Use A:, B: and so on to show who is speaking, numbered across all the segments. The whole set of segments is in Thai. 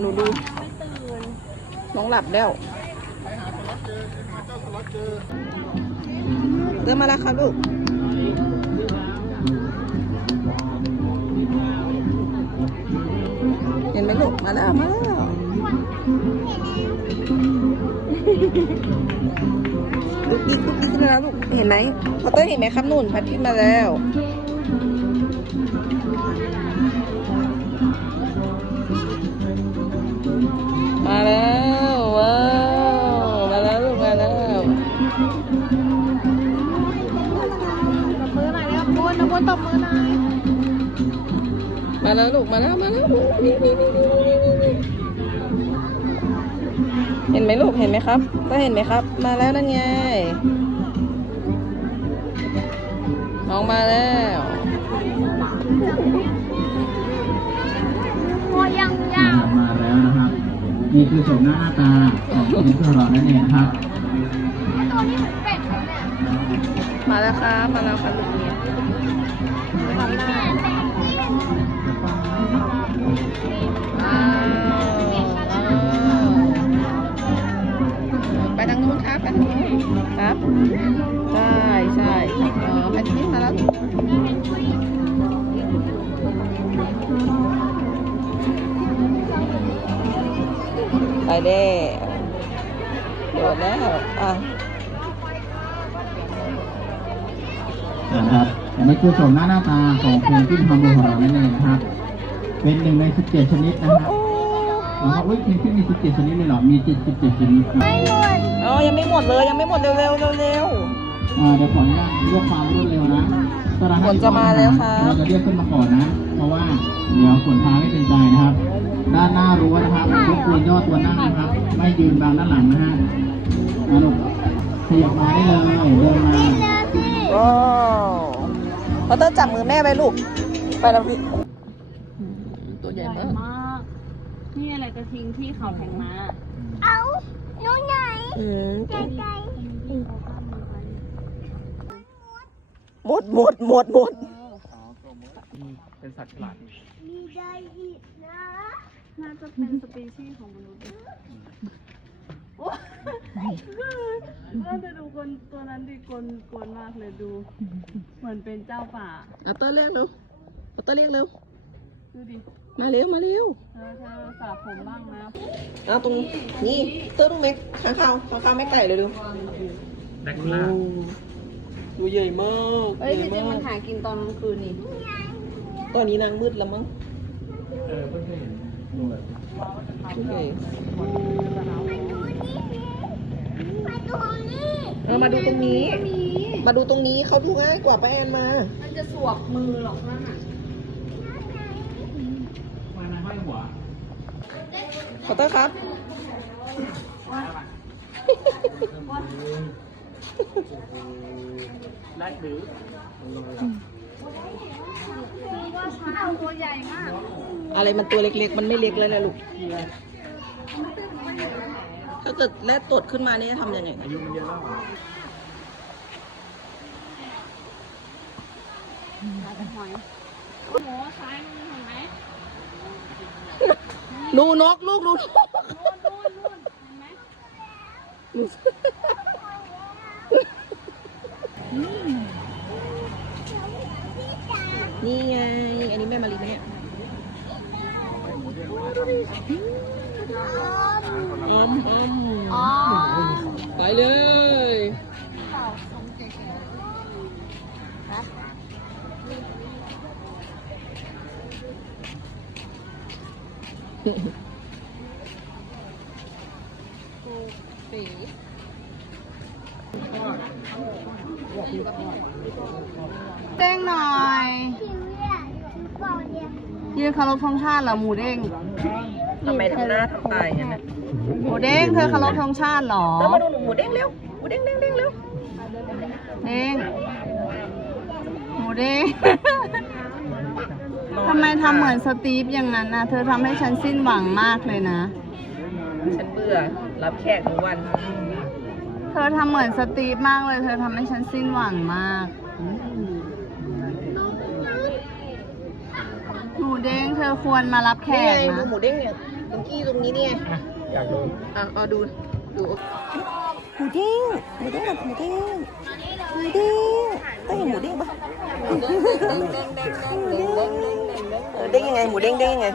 A: หนูดู
B: น้
A: องหลับแล้วเดินมาแล้วครับลูกเห็นไหมลูกมาแล้วมาแล้วลูกดิ๊กลูกดิ๊กขึ้นมาแล้วลูกเห็นไหมพอเตอร์เห็นไหมครับนุ่นพัดขึ้นมาแล้ว มาแล้วลูกมาแล้ว
B: มา
A: แล้วนี่นี่นี่นี่เห็นไหมลูกเห็นไหมครับก็เห็นไหมครับ มาแล้วนั่นไงน้องมาแล้ว
B: หัวยังยาว
C: มาแล้วนะครับ นี่คือชมหน้าตาของชิ้นของเรานั่นเองครับ
B: ตัวนี้เหมือนเป็ดเลยเนี่ย
A: มาแล้วครับมาแล้วครับลูกเนี่ย
B: ทำหน้า
A: ว้าวไปทางนู้นครับไปทางนู้นครับ ใช่ใช่เออไปที่มาแล้วไปเด้โดดแล้วอะ
C: นะครับอันนี้คือชมหน้าหน้าตาของเพนกวินฮอร์โมนของเรานั่นเองนะครับ เป็นหนึ่งใน 17 ชนิดนะครับนะครับอุ้ยเพนกวินมี 17 ชนิดเลยเหรอ มี 17 ชนิดครับ
A: เออยังไม่หมดเลยยังไม่หมดเร็วๆเร็วๆเร็ว
C: อ่าเดี๋ยวขออนุญาตเรียกความรวดเร็วนะตอน
A: ฝนจะมาแล้วครับ
C: เราจะเรียกขึ้นมาก่อนนะ เพราะว่าเดี๋ยวฝนพาไม่เป็นใจนะครับ ด้านหน้ารั้วนะครับรบกวนย่อตัวนั่งนะครับ ไม่ยืนบังด้านหลังนะฮะมาลูกขยับมาได้เลยเดินมา
A: ๆว้าวพอเตอร์จับมือแม่ไว้ลูก ไปแล้วพี่อืมตัว
B: ให
A: ใหญ่
B: ญ่
A: มาก
B: มาก นี่อะไรจะทิ้งที่เขาแทงมา
D: เอาหนูไหน
A: อืม
D: ไกล
A: หมดหมดหมดหมด
C: เป็นสัตว์ฉลาด
D: ๆมีได้อีกนะ
B: น่าจะเป็นสปีชีส์ของมนุษย์โอ้ยน่าจะดูคนตัวนั้นดีกวนกวนมากเลยดู เหมือนเป็นเจ้าป่า
A: เอาเตอร์เรียกเร็วเอาเตอร์เรียกเร็ว
B: ดูดิ
A: มาเร็วมาเร็ว
B: เธอเธอสระผมบ้างนะ
A: เอาตรงนี่เตอร์ตรงเม็กข้างข้าวข้างข้าวไม่ไก่เลยดู
C: แดกล่า
A: ตัวใหญ่มาก
B: เอ้ย
A: ให
B: จ
A: ญ่
B: ริงๆ
A: มา
B: มัน
A: ก
B: หากินตอนกลางคืนนี่
A: ตอนนี้นางมืดแล้วมั้ง
C: เออเพิ่งเคยเห็นดูแบบ
A: โอเค
D: มาดูนี่
A: เออมาดูตรงนี้ มาดูตรงนี้เขาดูง่ายกว่าป้าแอนมา
B: มันจะสวบมือหรอกนั่นน่ะ
C: มาในห้อยหัว
A: ข อเตอร์ครับ
C: แรดหรือ
B: ว่าช้างตัวใหญ่มาก
A: อะไรมันตัวเล็กๆ มันไม่เล็กเลยนะลูก ถ้าเกิดแรดตดขึ้นมานี่จะทำยังไง
C: อายุมันเยอะแล้ว
B: หอยโอ้โหซ้ายมือเห็นไหม
A: ดูนกลูกดูนก
B: นู่นนู่นนู่นเห็นไหม
A: นี่ไง อันนี้แม่มารีไหมเนี่ย เด้
B: งหน่อย
D: คิวเนี่ยคิวเปล่าเนี่ย
B: ยืนเคารพธงชาติเหรอหมูเด้ง
A: ทำไมทำหน้าทำตายอย่างนั้นน่ะ
B: หมูเด้งเธอเคารพธงชาติเหรอ
A: แล้วมาดูหนูหมูเด้งเร็ว หมูเด้งเด้งเด้งเร็ว
B: เด้งหมูเด้ง ทำไมทำเหมือนสตีฟอย่างนั้นนะเธอทำให้ฉันสิ้นหวังมากเลยนะ
A: ฉันเบื่อ รับแขกทุกวัน
B: เธอทำเหมือนสตีฟมากเลย เธอทำให้ฉันสิ้นหวังมากหมูเด้งเธอควรมารับแข
A: นี่
B: ก
A: ไงดู
B: นะ
A: หมูเด้งเนี่ยตรงกี้ตรงนี้เนี่ย
C: อะอยากดู
A: อะเอาดู ดู
E: หมูเด้งหมูเด้งกับหมูเด้งหมูเด้งต้องเห็นหมูเด้งปะเเด้งยังไง หมูเด้งเด้งยังไง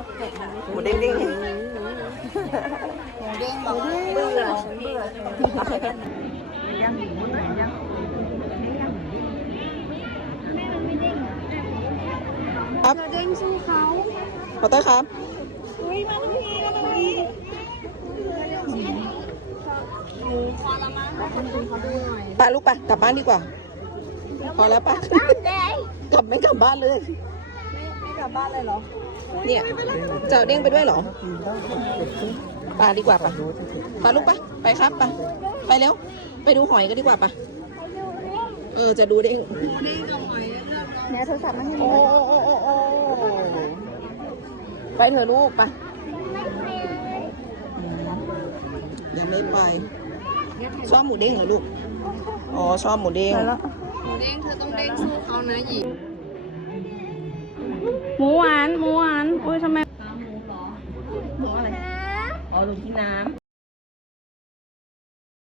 E: หมูเด้งเด้งยังไงหมูเด้งบอกเบื่อเบื่อยังหมูย่าง
A: คยับเด้งสู้เขาขอต้อนครับอ
B: ุ้ยมาทีมาทีพอละมั้งให้คนอื่นเขาดูหน่อย
A: ไปลูกไปกลับบ้านดีกว่า พอแล้วปะกลับไม่กลับบ้านเลย ลับบ้านเลยเหรอเนี่ยจะเอาเด้งไปด้วยเหรอไปดีกว่าปะไปลูกปะไปครับปะไปเร็วไปดูหอยกันดีกว่าปะเออจะดูเด้ง
E: เนี่ยโทรศัพท์มาให้ห
A: โอ้
E: นู
A: โอ้โอ้โอ้โอ้ไปเถอะลูกไปยังไม่ไปชอบหมูเด้งเหรอลูกอ๋อชอบหมูเด้ง
B: หมูห วานหมูหวานอุ้ยทำไม
A: อ๋อลูกที่น้ำ